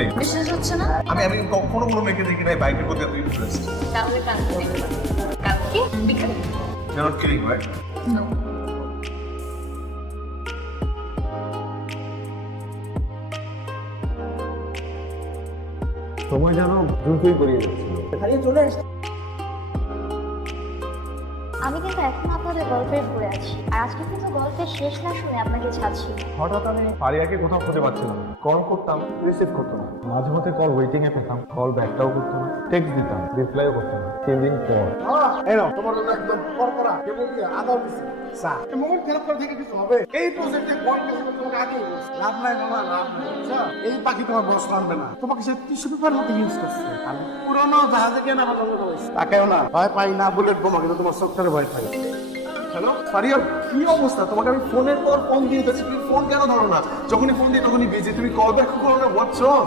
নেই। বিশ্বাস হচ্ছে না? আমি কখনো কোনো মেয়েকে দেখি নাই বাইকের প্রতি এত ইন্টারেস্ট। তাহলে কালকে দেখবা। কালকে বিকালে? You're not kidding, right? No. সময় যেন দ্রুতই করিয়ে দিচ্ছিল। আমি কিন্তু এখন আপনাদের গল্পের পড়ে আছি, আর আজকে কিন্তু গল্পের শেষ না শুনে আপনাকে ছাড়ছি। হঠাৎ আমি ফারিয়াকে কোথাও খুঁজে পাচ্ছিলাম না। কল করতাম, রিসিভ করতো না। মাঝে মধ্যে কল ওয়েটিং এ পেতাম, কল ব্যাকটাও করতো না। টেক্সট দিতাম, রিপ্লাইও করতো না। 3 দিন পর তোমার জন্য একদম করা কেবল কি আদর দিছি স্যার মন খারাপ করে থেকে কিছু হবে এই প্রজেক্টে বন্ধ করে তোমাকে আগে লাভ নাই মামা লাভ নাই বুঝছো এই পাখি তোমার বস মানবে না তোমাকে সে টিস্যু পেপার মতো ইউজ করছে আমি পুরোনো জাহাজে কেন আমার বন্ধ হয়েছে তাকেও না ভয় পাই না বুলেট বোমা কিন্তু তোমার চোখটারে ভয় পাই। হ্যালো ফারিয়া, কি অবস্থা? তোমাকে আমি ফোনের পর ফোন দিয়ে দিতেছি, তুমি ফোন কেন ধরো না? যখনই ফোন দিই তখনই বিজি, তুমি কল ব্যাক করো না, হোয়াটস রং?